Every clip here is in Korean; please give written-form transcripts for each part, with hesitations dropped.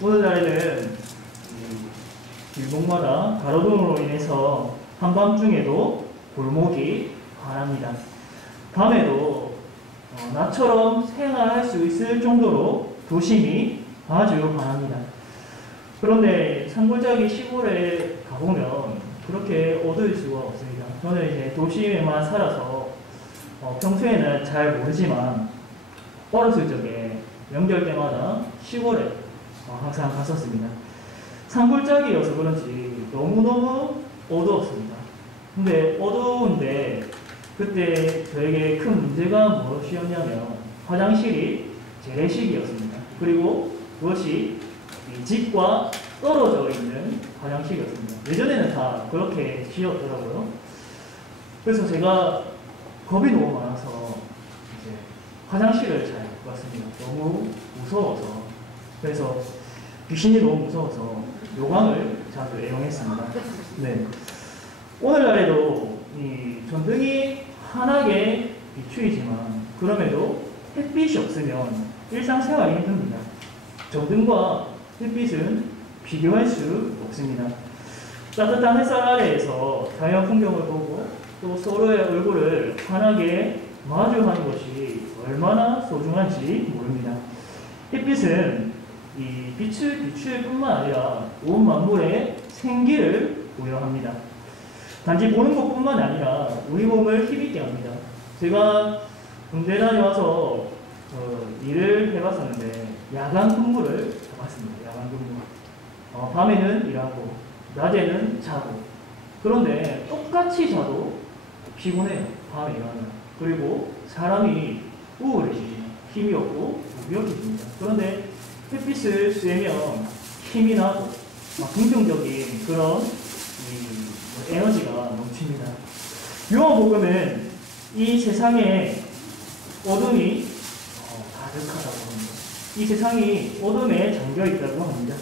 오늘날에는 길목마다 가로등으로 인해서 한밤중에도 골목이 환합니다. 밤에도 나처럼 생활할 수 있을 정도로 도심이 아주 환합니다. 그런데 산골짜기 시골에 가보면 그렇게 어두울 수가 없습니다. 저는 이제 도심에만 살아서 평소에는 잘 모르지만 어렸을 적에 명절 때마다 시골에 항상 갔었습니다. 산골짜기여서 그런지 너무너무 어두웠습니다. 근데 어두운데 그때 저에게 큰 문제가 무엇이었냐면 화장실이 재래식이었습니다. 그리고 그것이 이 집과 떨어져 있는 화장실이었습니다. 예전에는 다 그렇게 지었더라고요. 그래서 제가 겁이 너무 많아서 이제 화장실을 잘 못 갔습니다. 너무 무서워서. 그래서 귀신이 너무 무서워서 요강을 자주 애용했습니다. 네. 오늘날에도 이 전등이 환하게 비추이지만 그럼에도 햇빛이 없으면 일상생활이 힘듭니다. 전등과 햇빛은 비교할 수 없습니다. 따뜻한 햇살 아래에서 자연 풍경을 보고 또 서로의 얼굴을 환하게 마주하는 것이 얼마나 소중한지 모릅니다. 햇빛은 이 빛을 비출 뿐만 아니라 온 만물의 생기를 부여합니다. 단지 보는 것뿐만 아니라 우리 몸을 힘있게 합니다. 제가 군대 다녀와서 일을 해봤었는데 야간 근무를 해봤습니다. 야간 근무. 밤에는 일하고 낮에는 자고. 그런데 똑같이 자도 피곤해요. 밤에 일하면. 그리고 사람이 우울해집니다. 힘이 없고 무력해집니다. 그런데 햇빛을 쐬면 힘이 나고 긍정적인 그런 에너지가 넘칩니다. 요한복음은 이 세상에 어둠이 가득하다고 합니다. 이 세상이 어둠에 잠겨 있다고 합니다.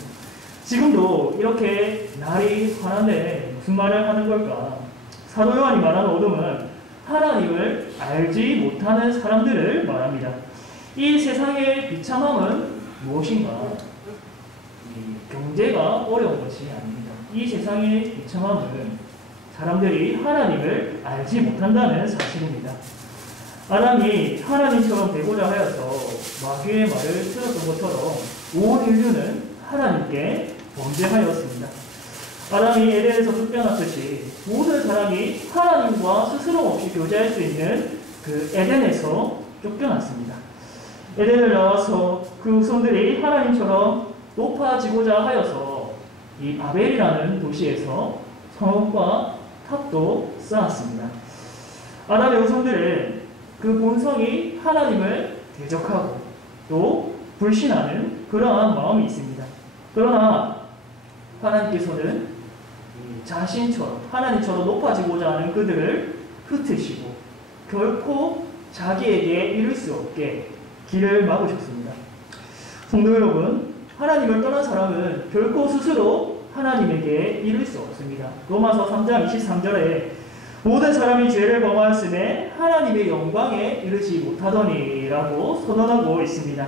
지금도 이렇게 날이 환한데 무슨 말을 하는 걸까? 사도 요한이 말하는 어둠은 하나님을 알지 못하는 사람들을 말합니다. 이 세상의 비참함은 무엇인가? 경제가 어려운 것이 아닙니다. 이 세상의 비참함은 사람들이 하나님을 알지 못한다는 사실입니다. 아담이 하나님처럼 되고자 하여서 마귀의 말을 들었던 것처럼 온 인류는 하나님께 범죄하였습니다. 아담이 에덴에서 쫓겨났듯이 모든 사람이 하나님과 스스럼 없이 교제할 수 있는 그 에덴에서 쫓겨났습니다. 에덴을 나와서 그 후손들이 하나님처럼 높아지고자 하여서 이 바벨이라는 도시에서 성읍과 탑도 쌓았습니다. 아담의 후손들은 그 본성이 하나님을 대적하고 또 불신하는 그러한 마음이 있습니다. 그러나 하나님께서는 자신처럼 하나님처럼 높아지고자 하는 그들을 흩으시고 결코 자기에게 이룰 수 없게 길을 막으셨습니다. 성도 여러분, 하나님을 떠난 사람은 결코 스스로 하나님에게 이룰 수 없습니다. 로마서 3장 23절에 모든 사람이 죄를 범하였음에 하나님의 영광에 이르지 못하더니 라고 선언하고 있습니다.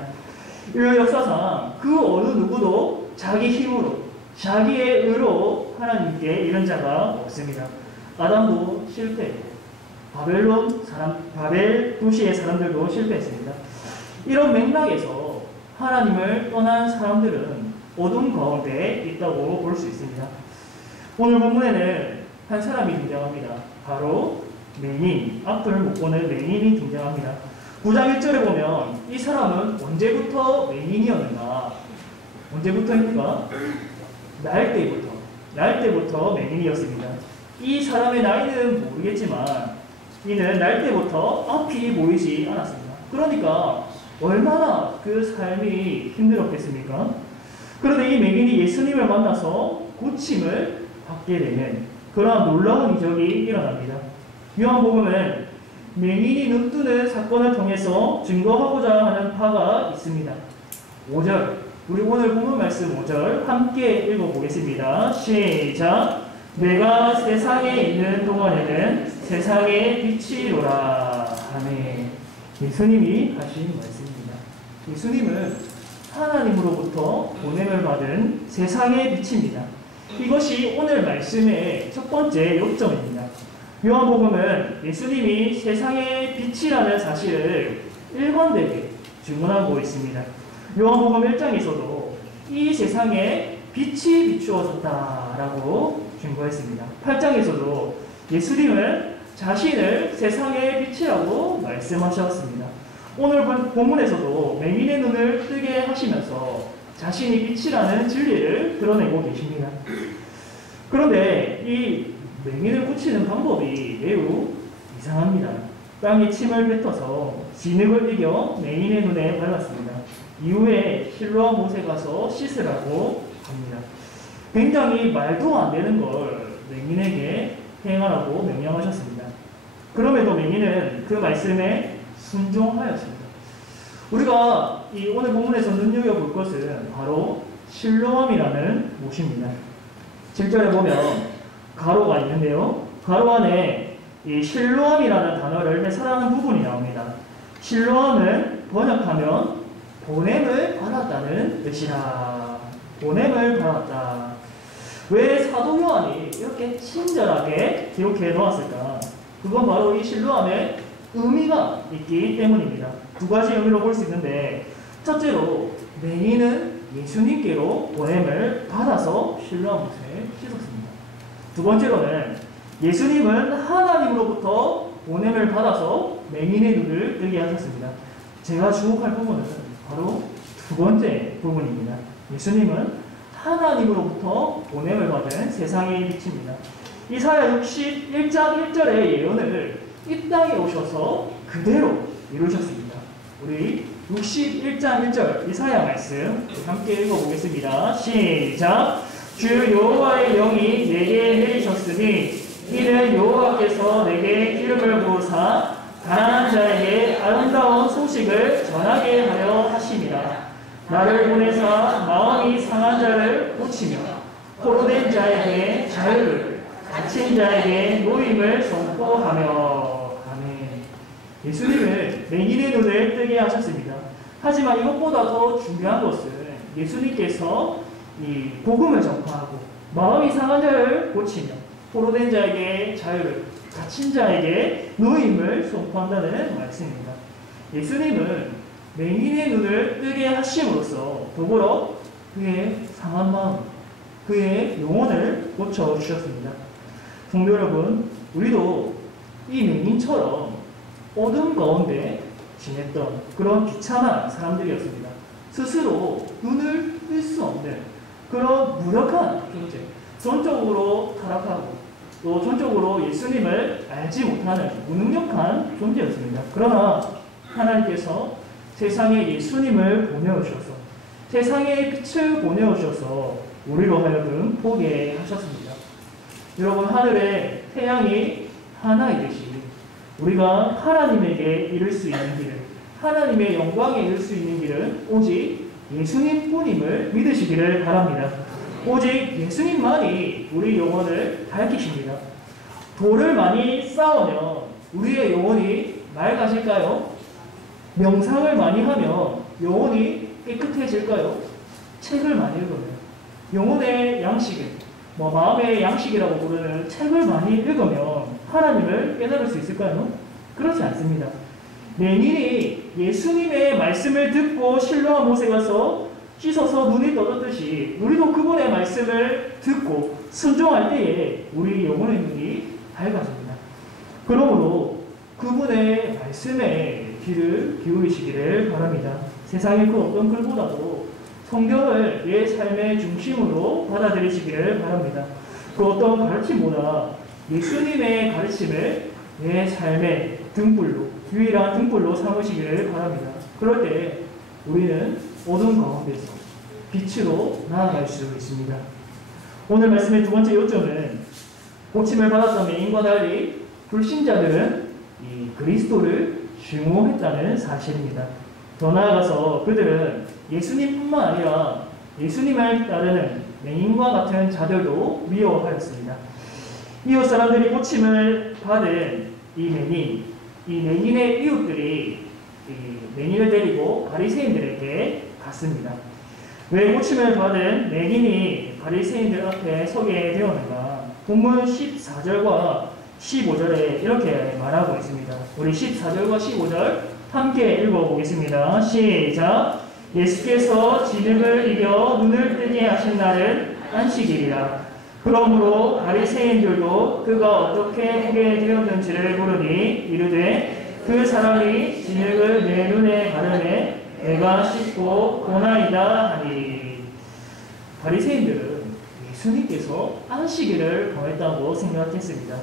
인류 역사상 그 어느 누구도 자기 힘으로 자기의 의로 하나님께 이른 자가 없습니다. 아담도 실패했고 바벨 도시의 사람들도 실패했습니다. 이런 맥락에서 하나님을 떠난 사람들은 어둠 가운데 있다고 볼 수 있습니다. 오늘 본문에는 한 사람이 등장합니다. 바로 맹인, 앞을 못 보는 맹인이 등장합니다. 9장 1절에 보면 이 사람은 언제부터 맹인이었는가? 언제부터입니까? 날 때부터 맹인이었습니다. 이 사람의 나이는 모르겠지만 이는 날 때부터 앞이 보이지 않았습니다. 그러니까 얼마나 그 삶이 힘들었겠습니까? 그런데 이 맹인이 예수님을 만나서 고침을 받게 되는 그러한 놀라운 이적이 일어납니다. 요한복음은 맹인이 눈뜨는 사건을 통해서 증거하고자 하는 바가 있습니다. 5절, 우리 오늘 본문 말씀 5절 함께 읽어보겠습니다. 시작! 내가 세상에 있는 동안에는 세상의 빛이로라. 아멘. 예수님이 하신 말씀입니다. 예수님은 하나님으로부터 보냄을 받은 세상의 빛입니다. 이것이 오늘 말씀의 첫 번째 요점입니다. 요한복음은 예수님이 세상의 빛이라는 사실을 일관되게 증언하고 있습니다. 요한복음 1장에서도 이 세상에 빛이 비추어졌다라고 증거했습니다. 8장에서도 예수님은 자신을 세상의 빛이라고 말씀하셨습니다. 오늘 본문에서도 맹인의 눈을 뜨게 하시면서 자신이 빛이라는 진리를 드러내고 계십니다. 그런데 이 맹인을 고치는 방법이 매우 이상합니다. 땅에 침을 뱉어서 진흙을 이겨 맹인의 눈에 발랐습니다. 이후에 실로암 못에 가서 씻으라고 합니다. 굉장히 말도 안 되는 걸 맹인에게 행하라고 명령하셨습니다. 그럼에도 맹인은 그 말씀에 순종하였습니다. 우리가 이 오늘 본문에서 눈여겨볼 것은 바로 실로암이라는 못입니다. 7절에 보면 가로가 있는데요. 가로 안에 이 실로암이라는 단어를 해설하는 부분이 나옵니다. 실로암은 번역하면 보냄을 받았다는 뜻이라. 보냄을 받았다. 왜 사도 요한이 이렇게 친절하게 기록해 놓았을까? 그건 바로 이 실로암에 의미가 있기 때문입니다. 두 가지 의미로 볼 수 있는데, 첫째로 맹인은 예수님께로 보냄을 받아서 실로암 못에 씻었습니다. 두 번째로는 예수님은 하나님으로부터 보냄을 받아서 맹인의 눈을 뜨게 하셨습니다. 제가 주목할 부분은 바로 두 번째 부분입니다. 예수님은 하나님으로부터 보냄을 받은 세상의 빛입니다. 이사야 61장 1절의 예언을 이 땅에 오셔서 그대로 이루셨습니다. 우리 61장 1절 이사야 말씀 함께 읽어보겠습니다. 시작! 주 여호와의 영이 내게 내리셨으니 이는 여호와께서 내게 기름을 부으사 가난한 자에게 아름다운 소식을 전하게 하려 하심이라. 나를 보내사 마음이 상한 자를 고치며 포로된 자에게 자유를, 갇힌 자에게 노임을 선포하며. 아멘. 예수님은 맹인의 눈을 뜨게 하셨습니다. 하지만 이것보다 더 중요한 것은 예수님께서 이 복음을 전파하고 마음이 상한 자를 고치며 포로된 자에게 자유를, 갇힌 자에게 노임을 선포한다는 말씀입니다. 예수님은 맹인의 눈을 뜨게 하심으로써 더불어 그의 상한 마음, 그의 영혼을 고쳐주셨습니다. 성도 여러분, 우리도 이 맹인처럼 어둠 가운데 지냈던 그런 비참한 사람들이었습니다. 스스로 눈을 뜰 수 없는 그런 무력한 존재, 전적으로 타락하고 또 전적으로 예수님을 알지 못하는 무능력한 존재였습니다. 그러나 하나님께서 세상에 예수님을 보내오셔서, 세상에 빛을 보내오셔서 우리로 하여금 보게 하셨습니다. 여러분, 하늘에 태양이 하나이듯이 우리가 하나님에게 이를 수 있는 길은, 하나님의 영광에 이를 수 있는 길은 오직 예수님 뿐임을 믿으시기를 바랍니다. 오직 예수님만이 우리 영혼을 밝히십니다. 돌을 많이 쌓으면 우리의 영혼이 맑아질까요? 명상을 많이 하면 영혼이 깨끗해질까요? 책을 많이 읽으면, 영혼의 양식을, 마음의 양식이라고 부르는 책을 많이 읽으면 하나님을 깨달을 수 있을까요? 그렇지 않습니다. 맹인이 예수님의 말씀을 듣고 실로암 못에 가서 씻어서 눈이 떠졌듯이 우리도 그분의 말씀을 듣고 순종할 때에 우리 영혼의 눈이 밝아집니다. 그러므로 그분의 말씀에 귀를 기울이시기를 바랍니다. 세상의 그 어떤 글보다도 성경을 내 삶의 중심으로 받아들이시기를 바랍니다. 그 어떤 가르침보다 예수님의 가르침을 내 삶의 등불로, 유일한 등불로 삼으시기를 바랍니다. 그럴 때 우리는 어둠 가운데서 빛으로 나아갈 수 있습니다. 오늘 말씀의 두 번째 요점은 고침을 받았던 맹인과 달리 불신자들은 이 그리스도를 증오했다는 사실입니다. 더 나아가서 그들은 예수님뿐만 아니라 예수님을 따르는 맹인과 같은 자들도 미워하였습니다. 이웃 사람들이 고침을 받은 이 맹인의 이웃들이 이 맹인을 데리고 바리새인들에게 갔습니다. 왜 고침을 받은 맹인이 바리새인들 앞에 서게 되었는가? 본문 14절과 15절에 이렇게 말하고 있습니다. 우리 14절과 15절 함께 읽어보겠습니다. 시작! 예수께서 진흙을 이겨 눈을 뜨게 하신 날은 안식일이라. 그러므로 바리새인들도 그가 어떻게 보게 되었는지를 물으니 이르되 그 사람이 진흙을 내 눈에 바르매 내가 씻고 보나이다 하니. 바리새인들은 예수님께서 안식일을 범했다고 생각했습니다.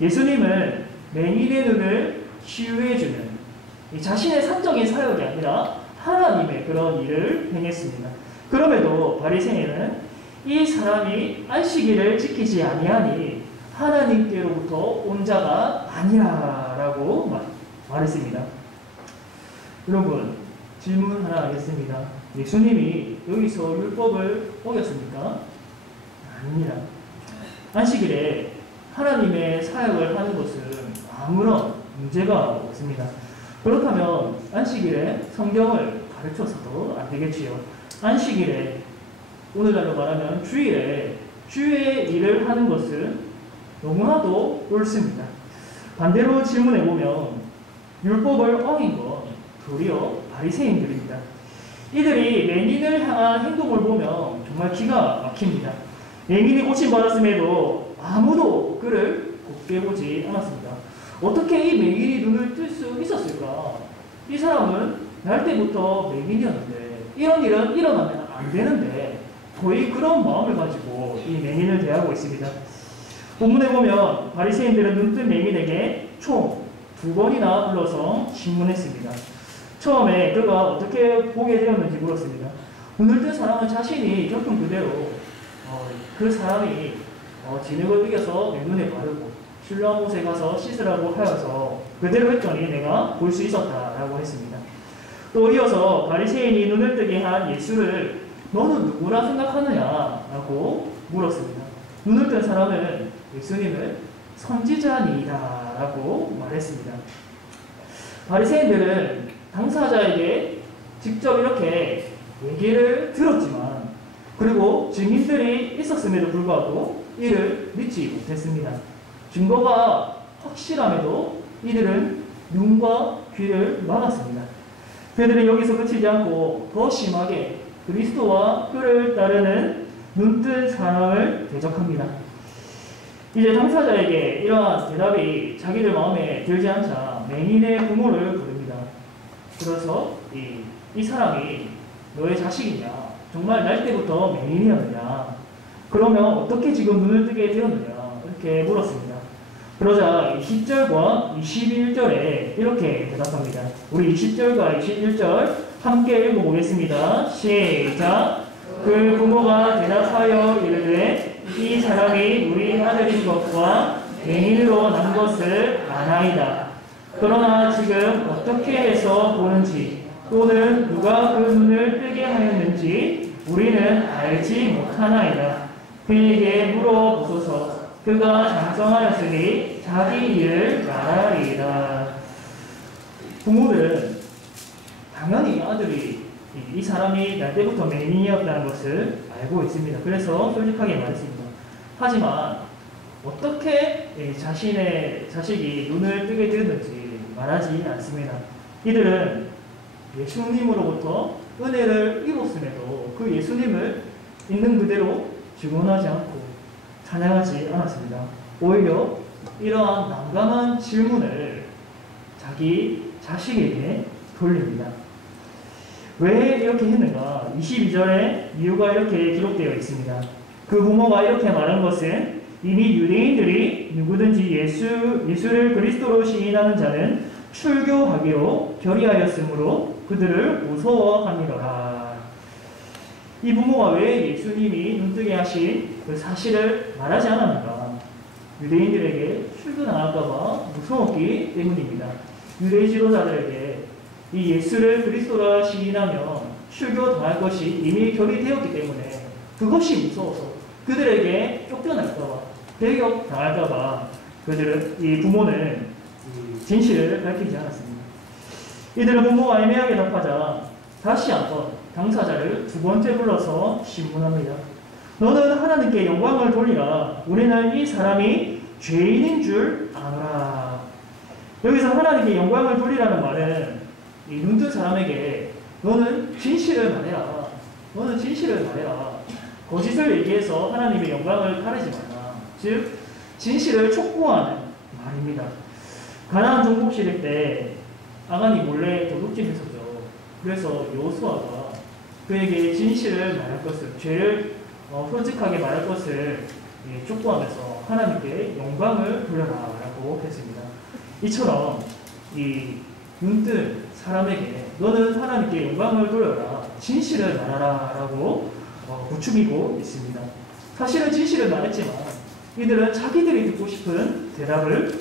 예수님은 맹인의 눈을 치유해주는 자신의 사적인 사역이 아니라 하나님의 그런 일을 행했습니다. 그럼에도 바리새인은 이 사람이 안식일을 지키지 아니하니 하나님께로부터 온 자가 아니라라고 말했습니다. 여러분, 질문 하나 하겠습니다. 예수님이 여기서 율법을 어겼습니까? 아닙니다. 안식일에 하나님의 사역을 하는 것은 아무런 문제가 없습니다. 그렇다면 안식일에 성경을 가르쳐서도 안 되겠지요. 안식일에, 오늘날로 말하면 주일에 주의 일을 하는 것은 너무나도 옳습니다. 반대로 질문해보면 율법을 어긴 건 도리어 바리새인들입니다. 이들이 맹인을 향한 행동을 보면 정말 기가 막힙니다. 맹인이 고침받았음에도 아무도 그를 곱게 보지 않았습니다. 어떻게 이 맹인이 눈을 뜰 수 있었을까? 이 사람은 날 때부터 맹인이었는데 이런 일은 일어나면 안 되는데 거의 그런 마음을 가지고 이 맹인을 대하고 있습니다. 본문에 보면 바리새인들은 눈뜬 맹인에게 총 2번이나 불러서 신문했습니다. 처음에 그가 어떻게 보게 되었는지 물었습니다. 눈을 뜬 사람은 자신이 겪은 그대로 그 사람이 진흙을 이겨서 내 눈에 바르고 신령한 곳에 가서 씻으라고 하여서 그대로 했더니 내가 볼 수 있었다라고 했습니다. 또 이어서 바리새인이 눈을 뜨게 한 예수를 너는 누구라 생각하느냐라고 물었습니다. 눈을 뜬 사람은 예수님을 선지자니이다라고 말했습니다. 바리새인들은 당사자에게 직접 이렇게 얘기를 들었지만 그리고 증인들이 있었음에도 불구하고 이를 믿지 못했습니다. 증거가 확실함에도 이들은 눈과 귀를 막았습니다. 그들은 여기서 그치지 않고 더 심하게 그리스도와 그를 따르는 눈뜬 사람을 대적합니다. 이제 당사자에게 이러한 대답이 자기들 마음에 들지 않자 맹인의 부모를 부릅니다. 그래서 이 사람이 너의 자식이냐? 정말 날 때부터 맹인이었느냐? 그러면 어떻게 지금 눈을 뜨게 되었느냐? 이렇게 물었습니다. 그러자 20절과 21절에 이렇게 대답합니다. 우리 20절과 21절 함께 읽어보겠습니다. 시작! 그 부모가 대답하여 이르되 이 사람이 우리 아들인 것과 맹인으로 난 것을 아나이다. 그러나 지금 어떻게 해서 보는지 또는 누가 그 눈을 뜨게 하였는지 우리는 알지 못하나이다. 그에게 물어보소서. 그가 장성하였으니 자기 일을 말하리이다. 부모들은 당연히 아들이 이 사람이 날 때부터 맹인이었다는 것을 알고 있습니다. 그래서 솔직하게 말했습니다. 하지만 어떻게 자신의 자식이 눈을 뜨게 되었는지 말하지 않습니다. 이들은 예수님으로부터 은혜를 입었음에도 그 예수님을 있는 그대로 증언하지 않고 찬양하지 않았습니다. 오히려 이러한 난감한 질문을 자기 자식에게 돌립니다. 왜 이렇게 했는가? 22절에 이유가 이렇게 기록되어 있습니다. 그 부모가 이렇게 말한 것은 이미 유대인들이 누구든지 예수를 그리스도로 시인하는 자는 출교하기로 결의하였으므로 그들을 무서워함이로라. 이 부모가 왜 예수님이 눈뜨게 하신 그 사실을 말하지 않았는가? 유대인들에게 출교당할까봐 무서웠기 때문입니다. 유대 지도자들에게 이 예수를 그리스도라 시인하면 출교당할 것이 이미 결의되었기 때문에 그것이 무서워서 그들에게 쫓겨날까봐 배격당할까봐 이 부모는 진실을 밝히지 않았습니다. 이들은 부모가 애매하게 답하자 다시 한번 당사자를 두 번째 불러서 신문합니다. 너는 하나님께 영광을 돌리라. 우리는 이 사람이 죄인인 줄 아노라. 여기서 하나님께 영광을 돌리라는 말은 이 눈뜬 사람에게 너는 진실을 말해라. 너는 진실을 말해라. 거짓을 얘기해서 하나님의 영광을 가리지 말라. 즉 진실을 촉구하는 말입니다. 가나안 정복 시대 때 아간이 몰래 도둑질했었죠. 그래서 여호수아가 그에게 진실을 말할 것을, 죄를 솔직하게 말할 것을 촉구하면서 하나님께 영광을 돌려라라고 했습니다. 이처럼 이 눈뜬 사람에게 너는 하나님께 영광을 돌려라, 진실을 말하라라고 부추기고 있습니다. 사실은 진실을 말했지만 이들은 자기들이 듣고 싶은 대답을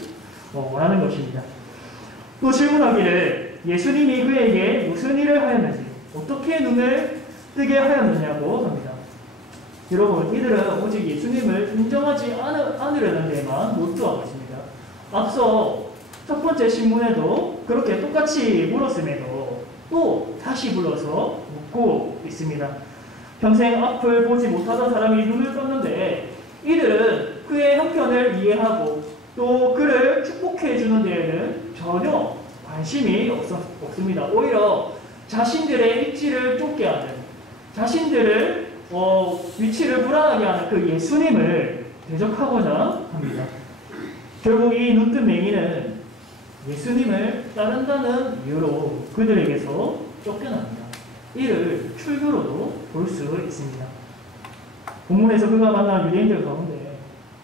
원하는 것입니다. 또 질문하기를 예수님이 그에게 무슨 일을 하였는지, 어떻게 눈을 뜨게 하였느냐고 합니다. 여러분, 이들은 오직 예수님을 인정하지 않으려는 데만 몰두하고 있습니다. 앞서 첫 번째 신문에도 그렇게 똑같이 물었음에도 또 다시 불러서 묻고 있습니다. 평생 앞을 보지 못하던 사람이 눈을 떴는데 이들은 그의 형편을 이해하고 또 그를 축복해 주는 데에는 전혀 관심이 없습니다. 오히려 자신들의 입지를 쫓게 하는, 자신들을 위치를 불안하게 하는 그 예수님을 대적하고자 합니다. 결국 이 눈뜬 맹인은 예수님을 따른다는 이유로 그들에게서 쫓겨납니다. 이를 출교로도 볼 수 있습니다. 본문에서 그가 만난 유대인들 가운데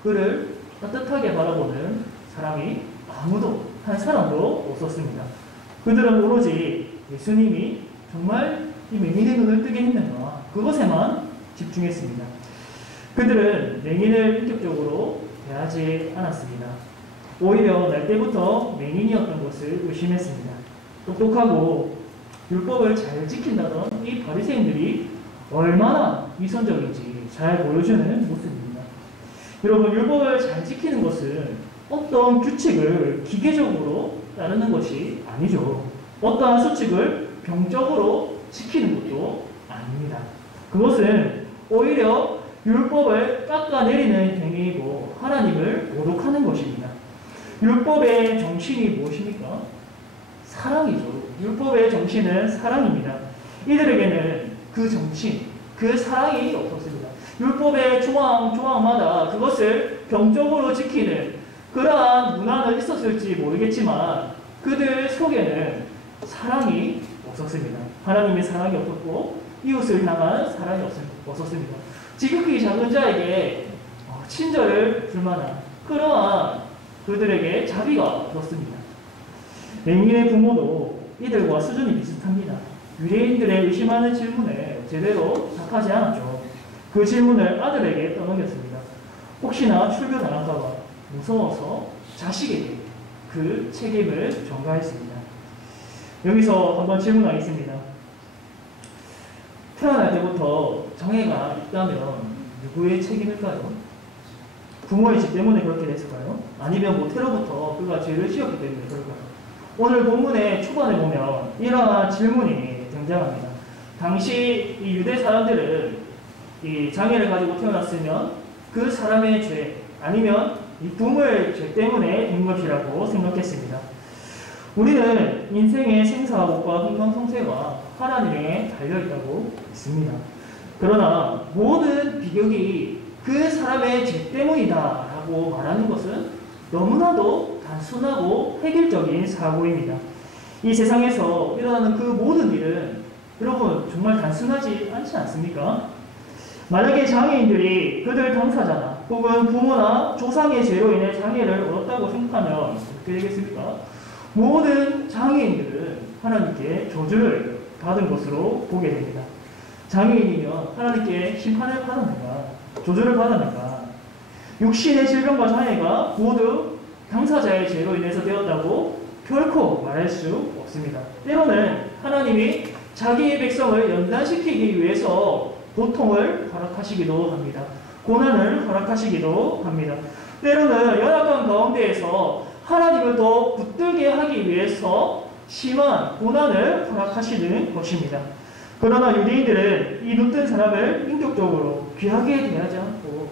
그를 따뜻하게 바라보는 사람이 아무도, 한 사람도 없었습니다. 그들은 오로지 예수님이 정말 이 맹인의 눈을 뜨게 했는가, 그것에만 집중했습니다. 그들은 맹인을 인격적으로 대하지 않았습니다. 오히려 날 때부터 맹인이었던 것을 의심했습니다. 똑똑하고 율법을 잘 지킨다던 이 바리새인들이 얼마나 위선적인지 잘 보여주는 모습입니다. 여러분, 율법을 잘 지키는 것은 어떤 규칙을 기계적으로 따르는 것이 아니죠. 어떠한 수칙을 병적으로 지키는 것도 아닙니다. 그것은 오히려 율법을 깎아내리는 행위이고 하나님을 모독하는 것입니다. 율법의 정신이 무엇입니까? 사랑이죠. 율법의 정신은 사랑입니다. 이들에게는 그 정신, 그 사랑이 없었습니다. 율법의 조항마다 그것을 병적으로 지키는 그러한 문화는 있었을지 모르겠지만 그들 속에는 사랑이 없었습니다. 하나님의 사랑이 없었고 이웃을 향한 사랑이 없었습니다. 지극히 작은 자에게 친절을 줄만한 그러한 그들에게 자비가 없었습니다. 맹인의 부모도 이들과 수준이 비슷합니다. 유대인들의 의심하는 질문에 제대로 답하지 않았죠. 그 질문을 아들에게 떠넘겼습니다. 혹시나 출교당할까봐 무서워서 자식에게 그 책임을 전가했습니다. 여기서 한번 질문하겠습니다. 태어날 때부터 장애가 있다면 누구의 책임일까요? 부모의 죄 때문에 그렇게 됐을까요? 아니면 모태로부터 그가 죄를 지었기 때문에 그럴까요? 오늘 본문의 초반에 보면 이러한 질문이 등장합니다. 당시 이 유대 사람들은 이 장애를 가지고 태어났으면 그 사람의 죄 아니면 이 부모의 죄 때문에 된 것이라고 생각했습니다. 우리는 인생의 생사복과 흥망성쇠가 하나님에 달려있다고 믿습니다. 그러나 모든 비극이 그 사람의 죄 때문이다 라고 말하는 것은 너무나도 단순하고 획일적인 사고입니다. 이 세상에서 일어나는 그 모든 일은 여러분 정말 단순하지 않지 않습니까? 만약에 장애인들이 그들 당사자나 혹은 부모나 조상의 죄로 인해 장애를 얻었다고 생각하면 어떻게 되겠습니까? 모든 장애인들은 하나님께 저주를 받은 것으로 보게 됩니다. 장애인이면 하나님께 심판을 받았는가, 저주를 받았는가? 육신의 질병과 장애가 모두 당사자의 죄로 인해서 되었다고 결코 말할 수 없습니다. 때로는 하나님이 자기의 백성을 연단시키기 위해서 고통을 허락하시기도 합니다. 고난을 허락하시기도 합니다. 때로는 연약한 가운데에서 하나님을 더 붙들게 하기 위해서 심한 고난을 허락하시는 것입니다. 그러나 유대인들은 이 눈뜬 사람을 인격적으로 귀하게 대하지 않고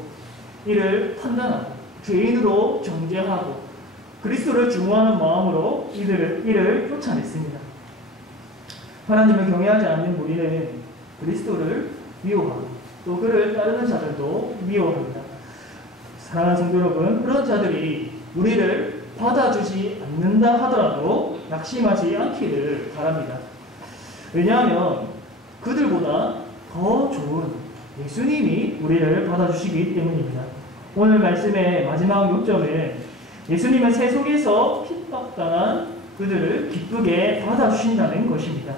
이를 판단하고 죄인으로 정죄하고 그리스도를 증오하는 마음으로 이를 쫓아냈습니다. 하나님을 경외하지 않는 무리는 그리스도를 미워하고 또 그를 따르는 자들도 미워합니다. 사랑하는 성도 여러분, 그런 자들이 우리를 받아주지 않는다 하더라도 낙심하지 않기를 바랍니다. 왜냐하면 그들보다 더 좋은 예수님이 우리를 받아주시기 때문입니다. 오늘 말씀의 마지막 요점은 예수님은 세속에서 핍박당한 그들을 기쁘게 받아주신다는 것입니다.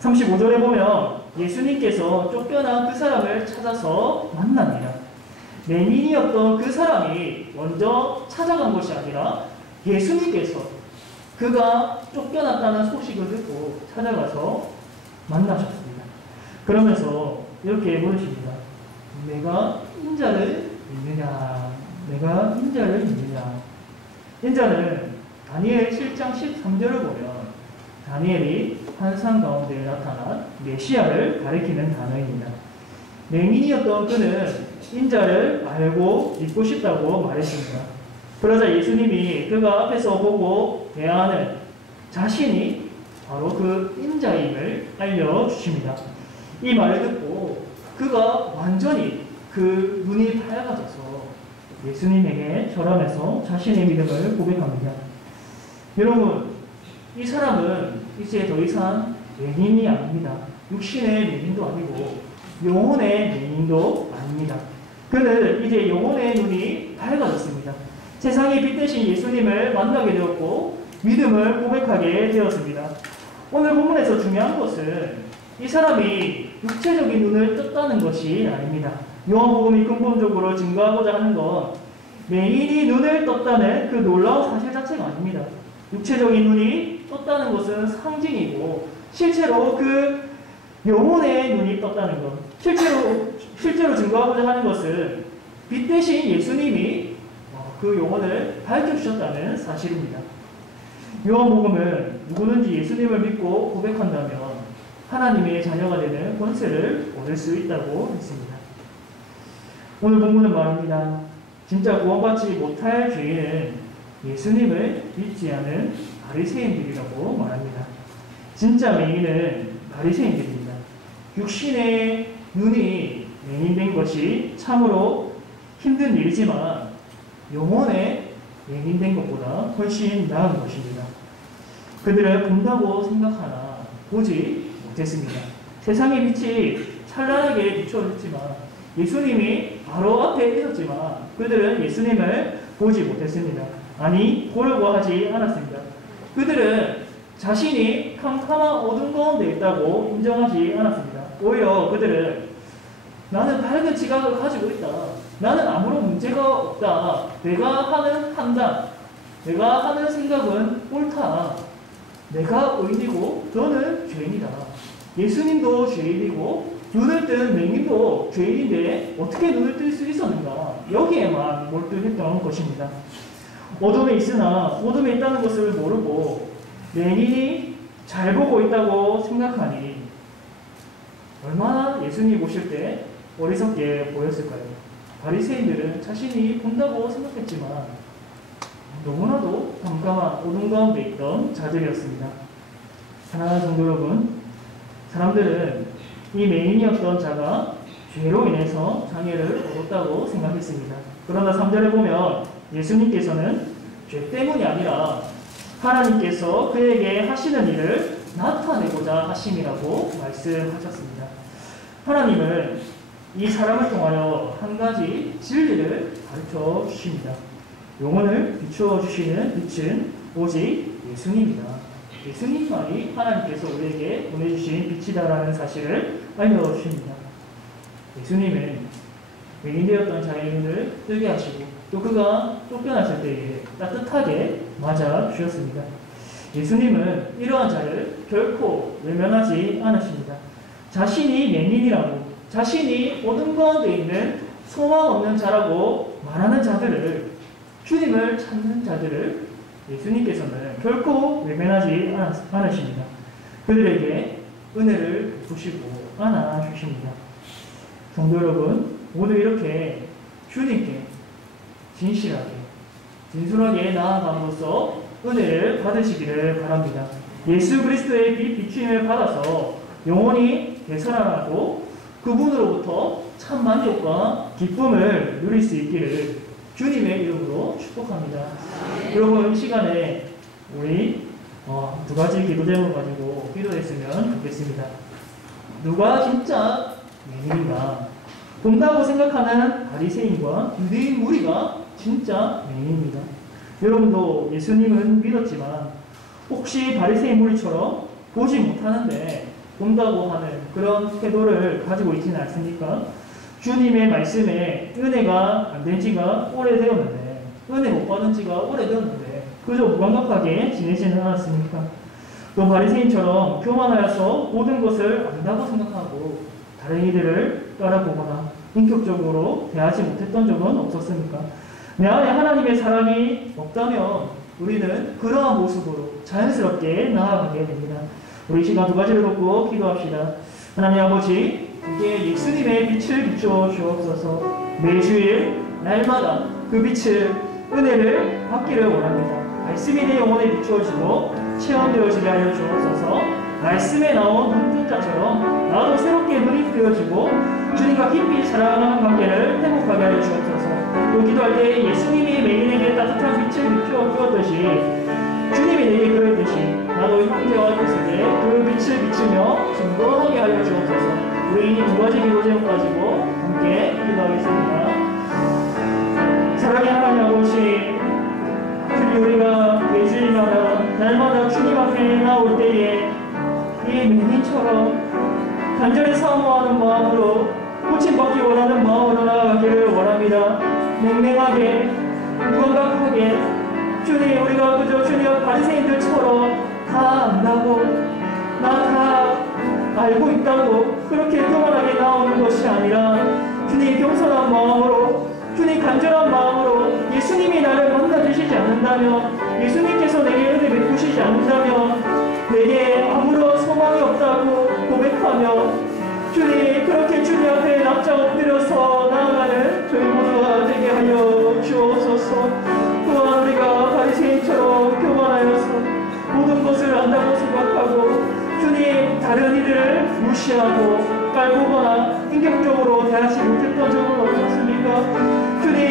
35절에 보면 예수님께서 쫓겨난 그 사람을 찾아서 만납니다. 맹인이었던 그 사람이 먼저 찾아간 것이 아니라 예수님께서 그가 쫓겨났다는 소식을 듣고 찾아가서 만나셨습니다. 그러면서 이렇게 물으십니다. 내가 인자를 믿느냐? 내가 인자를 믿느냐? 인자는 다니엘 7장 13절을 보면 다니엘이 환상 가운데 나타난 메시아를 가리키는 단어입니다. 맹인이었던 그는 인자를 알고 믿고 싶다고 말했습니다. 그러자 예수님이 그가 앞에서 보고 대하는 자신이 바로 그 인자임을 알려주십니다. 이 말을 듣고 그가 완전히 그 눈이 밝아져서 예수님에게 절하면서 자신의 믿음을 고백합니다. 여러분, 이 사람은 이제 더 이상 맹인이 아닙니다. 육신의 맹인도 아니고 영혼의 맹인도 아닙니다. 그는 이제 영혼의 눈이 밝아졌습니다. 세상의 빛 대신 예수님을 만나게 되었고 믿음을 고백하게 되었습니다. 오늘 본문에서 중요한 것은 이 사람이 육체적인 눈을 떴다는 것이 아닙니다. 요한복음이 근본적으로 증거하고자 하는 건 맹인이 눈을 떴다는 그 놀라운 사실 자체가 아닙니다. 육체적인 눈이 떴다는 것은 상징이고 실제로 그 영혼의 눈이 떴다는 것, 실제로 증거하고자 하는 것은 빛 대신 예수님이 그 영혼을 밝혀주셨다는 사실입니다. 요한복음은 누구든지 예수님을 믿고 고백한다면 하나님의 자녀가 되는 권세를 얻을 수 있다고 했습니다. 오늘 본문은 말합니다. 진짜 구원받지 못할 죄인은 예수님을 믿지 않은 바리새인들이라고 말합니다. 진짜 맹인은 바리새인들입니다. 육신의 눈이 맹인된 것이 참으로 힘든 일이지만 영혼의 맹인된 것보다 훨씬 나은 것입니다. 그들을 본다고 생각하나 보지 못했습니다. 세상의 빛이 찬란하게 비춰졌지만 예수님이 바로 앞에 있었지만 그들은 예수님을 보지 못했습니다. 아니, 보려고 하지 않았습니다. 그들은 자신이 캄캄한 어둠 가운데 있다고 인정하지 않았습니다. 오히려 그들은 나는 밝은 지각을 가지고 있다. 나는 아무런 문제가 없다. 내가 하는 판단, 내가 하는 생각은 옳다. 내가 의인이고 너는 죄인이다. 예수님도 죄인이고 눈을 뜬 맹인도 죄인인데 어떻게 눈을 뜰 수 있었는가? 여기에만 몰두했던 것입니다. 어둠에 있으나 어둠에 있다는 것을 모르고 맹인이 잘 보고 있다고 생각하니 얼마나 예수님 보실 때 어리석게 보였을까요? 바리새인들은 자신이 본다고 생각했지만 너무나도 깜깜한 어둠 가운데 있던 자들이었습니다. 사랑하는 성도 여러분, 사람들은 이 맹인이었던 자가 죄로 인해서 장애를 얻었다고 생각했습니다. 그러나 3절에 보면 예수님께서는 죄 때문이 아니라 하나님께서 그에게 하시는 일을 나타내고자 하심이라고 말씀하셨습니다. 하나님은 이 사람을 통하여 한 가지 진리를 가르쳐 주십니다. 영혼을 비추어 주시는 빛은 오직 예수님이다. 예수님만이 하나님께서 우리에게 보내주신 빛이다라는 사실을 알려주십니다. 예수님은 맹인되었던 자의 눈을 뜨게 하시고 또 그가 쫓겨났을 때에 따뜻하게 맞아 주셨습니다. 예수님은 이러한 자를 결코 외면하지 않으십니다. 자신이 맹인이라고, 자신이 어둠 가운데 있는 소망 없는 자라고 말하는 자들을, 주님을 찾는 자들을 예수님께서는 결코 외면하지 않으십니다. 그들에게 은혜를 베푸시고 안아주십니다. 성도 여러분, 모두 이렇게 주님께 진실하게, 진솔하게 나아감으로써 은혜를 받으시기를 바랍니다. 예수 그리스도의 비추임을 받아서 영원히 되살아나고 그분으로부터 참 만족과 기쁨을 누릴 수 있기를 주님의 이름으로 축복합니다. 여러분, 이 시간에 우리 두 가지 기도 제목을 가지고 기도했으면 좋겠습니다. 누가 진짜 맹인인가? 본다고 생각하는 바리새인과 유대인 무리가 진짜 맹인입니다. 여러분도 예수님은 믿었지만 혹시 바리새인 무리처럼 보지 못하는데 본다고 하는 그런 태도를 가지고 있지는 않습니까? 주님의 말씀에 은혜가 안 된 지가 오래되었는데, 은혜 못 받은 지가 오래되었는데 그저 무감각하게 지내지는 않았습니까? 또 바리새인처럼 교만하여서 모든 것을 안다고 생각하고 다른 이들을 따라보거나 인격적으로 대하지 못했던 적은 없었습니까? 내 안에 하나님의 사랑이 없다면 우리는 그러한 모습으로 자연스럽게 나아가게 됩니다. 우리 시간 두 가지를 놓고 기도합시다. 하나님 아버지, 이게 예수님의 빛을 비추어 주옵소서. 매주일 날마다 그 빛을, 은혜를 받기를 원합니다. 말씀이 내 영혼에 비추어지고 체험되어지게 하여 주옵소서. 말씀에 나온 눈뜬자처럼 나도 새롭게 눈이 뜨여지고 주님과 깊이 사랑하는 관계를 회복하게 하여 주옵소서. 또 기도할 때 예수님이 맹인에게 따뜻한 빛을 비추어 주었듯이 주님이 내게 그랬듯이 나도 형제와 이웃에게 그 빛을 비추며 증거하게 하여 주옵소서. 우리 이 두 가지 기도 제목 가지고 함께 기도하겠습니다. 사랑의 하나님 아버지, 주님, 우리가 매주일마다 날마다 주님 앞에 나올 때에 이 맹인처럼 간절히 사모하는 마음으로 고침받기 원하는 마음으로 나아가기를 원합니다. 맹맹하게, 무감각하게, 주님, 우리가 그저 주님 바리새인들처럼 다 안다고, 나 다 알고 있다고 그렇게 교만하게 나오는 것이 아니라 주님 겸손한 마음으로, 주님 간절한 마음으로, 예수님이 나를 만나주시지 않는다면, 예수님께서 내게 은혜 베푸시지 않는다면 내게 아무런 소망이 없다고 고백하며 주님, 그렇게 주님 앞에 납작 엎드려서 나아가는 저희 모두가 되게 하여 주옵소서. 또한 우리가 바리새인처럼 교만하여서 모든 것을 안다고 생각하고 주님, 다른 이들을 무시하고 깔보거나 인격적으로 대하지 못했던 적은 없었습니까? 주님,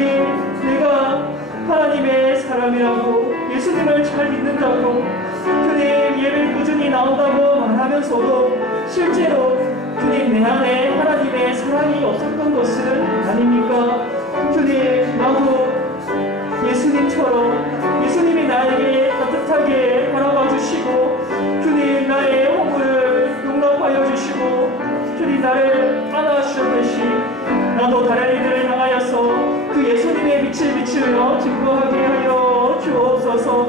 내가 하나님의 사람이라고, 예수님을 잘 믿는다고, 주님 예배 꾸준히 나온다고 말하면서도 실제로 주님 내 안에 하나님의 사랑이 없었던 것은 아닙니까? 주님, 나도 예수님처럼 예수님이 나에게 따뜻하게 바라봐 주시고 주님 나의 허물을 용납하여 주시고 주님 나를 안아주셨듯이 나도 다른 이들을 향하여서 그 예수님의 빛을 비추며 증거하게 하여 주옵소서.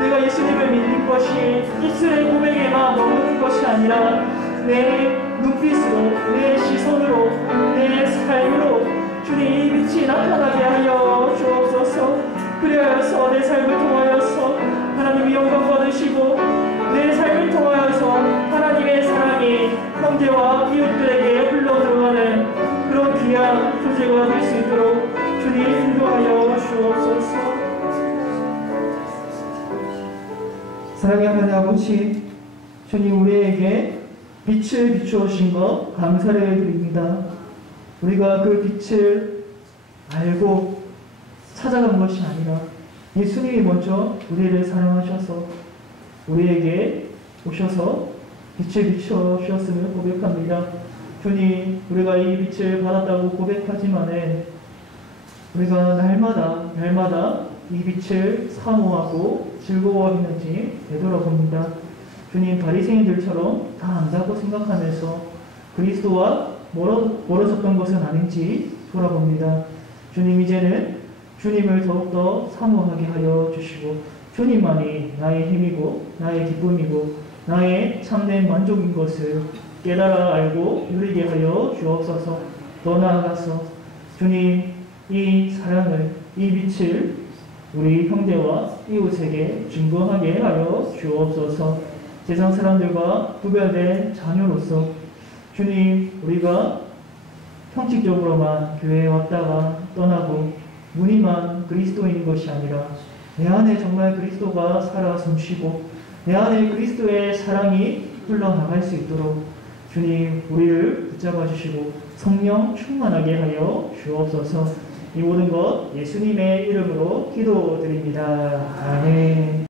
내가 예수님을 믿는 것이 입술의 고백에만 머무는 것이 아니라 내 눈빛으로, 내 시선으로, 내 삶으로 주님 이 빛이 나타나게 하여 주옵소서. 그리하여서 내 삶을 통하여서 하나님이 영광 받으시고 내 삶을 통하여서 하나님의 사랑이 형제와 이웃들에게 흘러들어가는 그런 귀한 존재가 될 수 있도록 주님 인도하여 주옵소서. 사랑의 하나님 아버지, 주님 우리에게 빛을 비추어주신 것 감사를 드립니다. 우리가 그 빛을 알고 찾아간 것이 아니라 예수님이 먼저 우리를 사랑하셔서 우리에게 오셔서 빛을 비춰주셨음을 고백합니다. 주님, 우리가 이 빛을 받았다고 고백하지만은 우리가 날마다 이 빛을 사모하고 즐거워했는지 되돌아봅니다. 주님, 바리새인들처럼 다 안다고 생각하면서 그리스도와 멀어졌던 것은 아닌지 돌아봅니다. 주님, 이제는 주님을 더욱더 사모하게 하여 주시고 주님만이 나의 힘이고 나의 기쁨이고 나의 참된 만족인 것을 깨달아 알고 누리게 하여 주옵소서. 더 나아가서 주님, 이 사랑을, 이 빛을 우리 형제와 이웃에게 증거하게 하여 주옵소서. 세상 사람들과 구별된 자녀로서 주님, 우리가 형식적으로만 교회에 왔다가 떠나고 무늬만 그리스도인 것이 아니라 내 안에 정말 그리스도가 살아 숨쉬고 내 안에 그리스도의 사랑이 흘러나갈 수 있도록 주님 우리를 붙잡아 주시고 성령 충만하게 하여 주옵소서. 이 모든 것 예수님의 이름으로 기도드립니다. 아멘.